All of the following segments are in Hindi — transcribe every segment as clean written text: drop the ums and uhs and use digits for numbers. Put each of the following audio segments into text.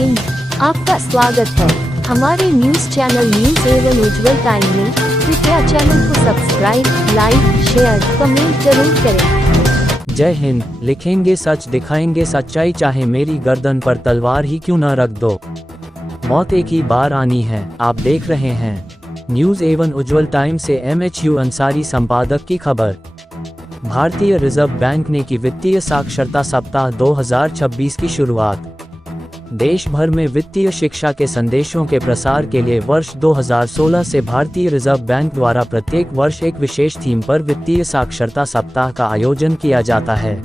हिंद, आपका स्वागत है हमारे न्यूज चैनल न्यूज एवं उज्जवल टाइम में। कृपया चैनल को सब्सक्राइब, लाइक, शेयर, कमेंट जरूर करें। जय हिंद। लिखेंगे सच, दिखाएंगे सच्चाई, चाहे मेरी गर्दन पर तलवार ही क्यों न रख दो। मौत एक ही बार आनी है। आप देख रहे हैं न्यूज एवं उज्जवल टाइम से MHU अंसारी संपादक की खबर। भारतीय रिजर्व बैंक ने की वित्तीय साक्षरता सप्ताह 2026 की शुरुआत। देश भर में वित्तीय शिक्षा के संदेशों के प्रसार के लिए वर्ष 2016 से भारतीय रिजर्व बैंक द्वारा प्रत्येक वर्ष एक विशेष थीम पर वित्तीय साक्षरता सप्ताह का आयोजन किया जाता है।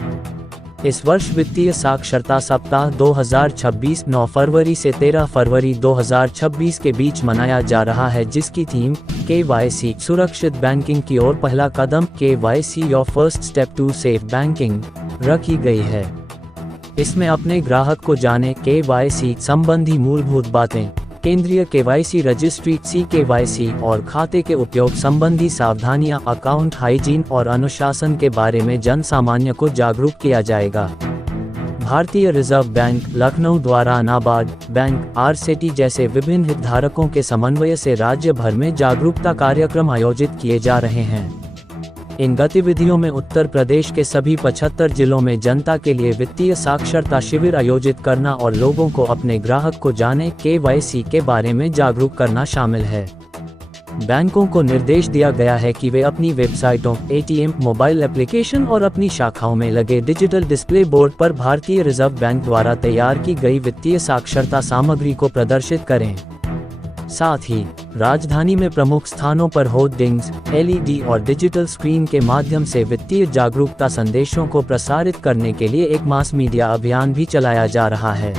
इस वर्ष वित्तीय साक्षरता सप्ताह 2026 9 फरवरी से 13 फरवरी 2026 के बीच मनाया जा रहा है, जिसकी थीम KYC सुरक्षित बैंकिंग की ओर पहला कदम, KYC your first step to safe banking रखी गई है। इसमें अपने ग्राहक को जाने, KYC संबंधी मूलभूत बातें, केंद्रीय KYC रजिस्ट्री CKYC और खाते के उपयोग संबंधी सावधानियां, अकाउंट हाइजीन और अनुशासन के बारे में जन सामान्य को जागरूक किया जाएगा। भारतीय रिजर्व बैंक लखनऊ द्वारा नाबार्ड बैंक, RCETI जैसे विभिन्न हितधारकों के समन्वय से राज्य भर में जागरूकता कार्यक्रम आयोजित किए जा रहे हैं। इन गतिविधियों में उत्तर प्रदेश के सभी 75 जिलों में जनता के लिए वित्तीय साक्षरता शिविर आयोजित करना और लोगों को अपने ग्राहक को जाने, KYC के बारे में जागरूक करना शामिल है। बैंकों को निर्देश दिया गया है कि वे अपनी वेबसाइटों, ATM, मोबाइल एप्लीकेशन और अपनी शाखाओं में लगे डिजिटल डिस्प्ले बोर्ड पर भारतीय रिजर्व बैंक द्वारा तैयार की गई वित्तीय साक्षरता सामग्री को प्रदर्शित करें। साथ ही राजधानी में प्रमुख स्थानों पर होर्डिंग्स, LED और डिजिटल स्क्रीन के माध्यम से वित्तीय जागरूकता संदेशों को प्रसारित करने के लिए एक मास मीडिया अभियान भी चलाया जा रहा है।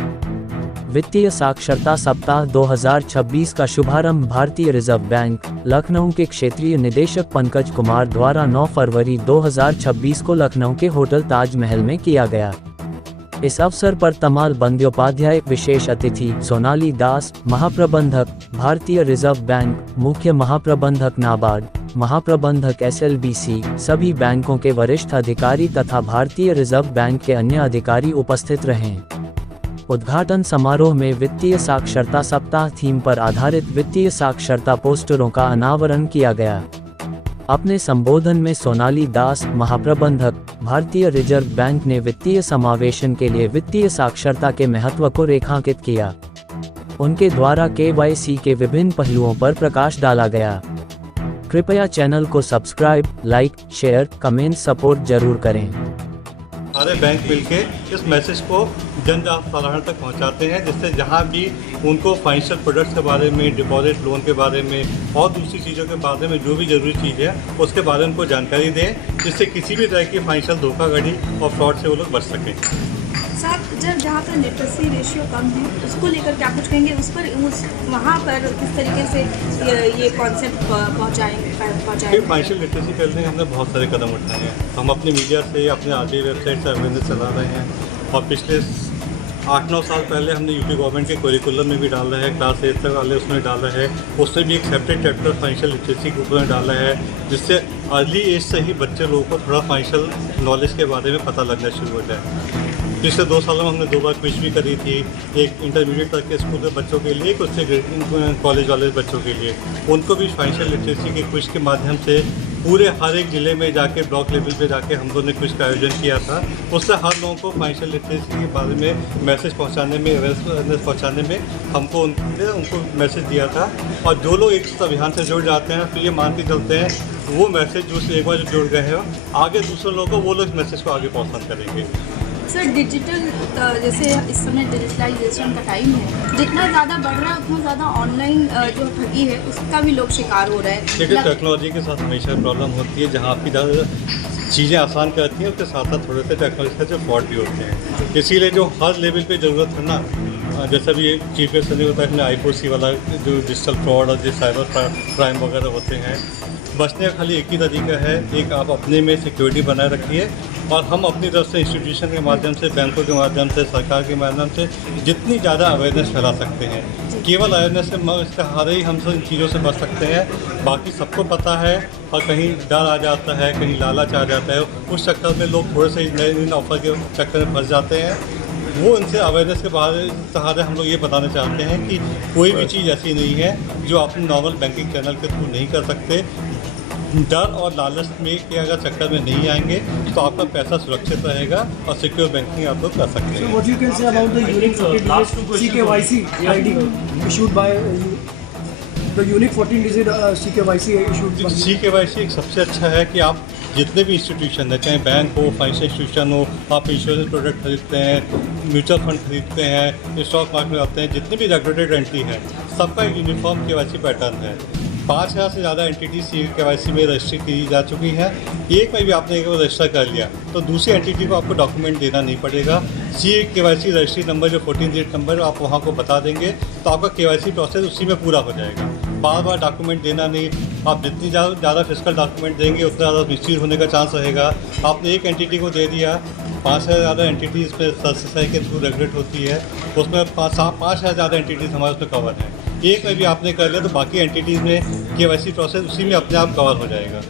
वित्तीय साक्षरता सप्ताह 2026 का शुभारंभ भारतीय रिजर्व बैंक लखनऊ के क्षेत्रीय निदेशक पंकज कुमार द्वारा 9 फरवरी 2026 को लखनऊ के होटल ताजमहल में किया गया। इस अवसर पर तमाल बंद्योपाध्याय विशेष अतिथि, सोनाली दास महाप्रबंधक भारतीय रिजर्व बैंक, मुख्य महाप्रबंधक नाबार्ड, महाप्रबंधक SLBC, सभी बैंकों के वरिष्ठ अधिकारी तथा भारतीय रिजर्व बैंक के अन्य अधिकारी उपस्थित रहे। उद्घाटन समारोह में वित्तीय साक्षरता सप्ताह थीम पर आधारित वित्तीय साक्षरता पोस्टरों का अनावरण किया गया। अपने संबोधन में सोनाली दास महाप्रबंधक भारतीय रिजर्व बैंक ने वित्तीय समावेशन के लिए वित्तीय साक्षरता के महत्व को रेखांकित किया। उनके द्वारा KYC के विभिन्न पहलुओं पर प्रकाश डाला गया। कृपया चैनल को subscribe, like, share, comment, support जरूर करें। सारे बैंक मिलके इस मैसेज को जन साधारण तक पहुंचाते हैं, जिससे जहां भी उनको फाइनेंशियल प्रोडक्ट्स के बारे में, डिपॉजिट लोन के बारे में और दूसरी चीज़ों के बारे में जो भी ज़रूरी चीज़ है उसके बारे में उनको जानकारी दें, जिससे किसी भी तरह की फाइनेंशियल धोखाधड़ी और फ्रॉड से वो लोग बच सकें। साथ जहाँ पर लिटरेसी रेशियो कम है उसको लेकर क्या कुछ कहेंगे, वहाँ पर किस तरीके से ये कॉन्सेप्ट पहुँचाएँ। फाइनेंशियल लिटरेसी के लिए हमने बहुत सारे कदम उठाए हैं। हम अपनी मीडिया से, अपने RBI वेबसाइट से अवेयरनेस चला रहे हैं और पिछले 8-9 साल पहले हमने यूपी गवर्नमेंट के करिकुलम में भी डाला है, क्लास 8 तक वाले उसमें डाला है, उसमें भी एक सेपरेट चैप्टर फाइनेंशियल लिटरेसी के ऊपर में डाला है, जिससे अर्ली एज से ही बच्चे लोगों को थोड़ा फाइनेंशियल नॉलेज के बारे में पता लगना शुरू हो जाए। पिछले 2 सालों में हमने 2 बार क्विज भी करी थी, एक इंटरमीडिएट तक के स्कूल के बच्चों के लिए, एक उससे कॉलेज वाले बच्चों के लिए। उनको भी फाइनेंशियल लिटरेसी के क्विज के माध्यम से पूरे हर एक ज़िले में जाके, ब्लॉक लेवल पे जाके हम लोगों ने क्विज का आयोजन किया था। उससे हर लोगों को फाइनेंशियल लिटरेसी के बारे में मैसेज पहुंचाने में, अवेयरनेस पहुंचाने में हमको उनको मैसेज दिया था। और जो लोग इस अभियान से जुड़ जाते हैं तो ये मान के चलते हैं वो मैसेज जो एक बार जो जुड़ गए हैं आगे दूसरे लोगों को, वो लोग इस मैसेज को आगे पहुँचाना करेंगे। सर, डिजिटल जैसे इस समय डिजिटलाइजेशन का टाइम है, जितना ज़्यादा बढ़ रहा है उतना ज़्यादा ऑनलाइन जो ठगी है उसका भी लोग शिकार हो रहे हैं। देखिए, टेक्नोलॉजी के साथ हमेशा प्रॉब्लम होती है। जहाँ आपकी चीज़ें आसान करती हैं उसके साथ साथ थोड़े से टेक्नोलॉजी से जो फ्रॉड भी होते हैं। इसीलिए जो हर लेवल पे ज़रूरत है ना, जैसा भी चीफ मिनिस्टर ने बताया, हमने IPOC वाला जो डिजिटल फ्रॉड और जो साइबर क्राइम वगैरह होते हैं, बचने का खाली एक ही तरीका है, एक आप अपने में सिक्योरिटी बनाए रखिए और हम अपनी तरफ से इंस्टीट्यूशन के माध्यम से, बैंकों के माध्यम से, सरकार के माध्यम से जितनी ज़्यादा अवेयरनेस फैला सकते हैं, केवल अवेयरनेस से इसका हारे ही हम सब इन चीज़ों से बच सकते हैं। बाकी सबको पता है और कहीं डर आ जाता है, कहीं लालच आ जाता है, उस चक्कर में लोग थोड़े से नए ऑफर के चक्कर में फंस जाते हैं। वो इनसे अवेयरनेस के सहारे हम लोग ये बताना चाहते हैं कि कोई भी चीज़ ऐसी नहीं है जो आप नॉर्मल बैंकिंग चैनल के थ्रू नहीं कर सकते। डर और लालच में के अगर चक्कर में नहीं आएंगे तो आपका पैसा सुरक्षित रहेगा और सिक्योर बैंकिंग आप लोग कर सकते हैं। What you can say about the unique 14-digit CKYC ID issued by the unique 14-digit CKYC issued by CKYC एक सबसे अच्छा है कि आप जितने भी इंस्टीट्यूशन है, चाहे बैंक हो, फाइनेंशियल इंस्टीट्यूशन हो, आप इंश्योरेंस प्रोडक्ट खरीदते हैं, म्यूचुअल फंड खरीदते हैं, स्टॉक मार्केट में आते हैं, जितनी भी रेगुलेटेड एंटिटी है सबका एक यूनिफॉर्म KYC पैटर्न है। 5000 से ज़्यादा एंटिटी CKYC में रजिस्टर की जा चुकी है। एक में भी आपने एक बार रजिस्टर कर लिया तो दूसरी एंटिटी को आपको डॉक्यूमेंट देना नहीं पड़ेगा। CKYC रजिस्ट्री नंबर जो 14-digit नंबर आप वहाँ को बता देंगे तो आपका KYC प्रोसेस उसी में पूरा हो जाएगा। बार बार डॉक्यूमेंट देना नहीं, आप जितनी ज़्यादा फिजिकल डॉक्यूमेंट देंगे उतना ज़्यादा मिसयूज होने का चांस रहेगा। आपने एक एंटिटी को दे दिया, 5,000 से ज़्यादा एंटिटीज़ पे SSI के थ्रू रेगुलेट होती है, उसमें 5,000 से ज़्यादा एंटिटीज़ हमारे उसमें कवर है। एक में भी आपने कर लिया तो बाकी एंटिटीज़ में KYC प्रोसेस उसी में अपने आप कवर हो जाएगा।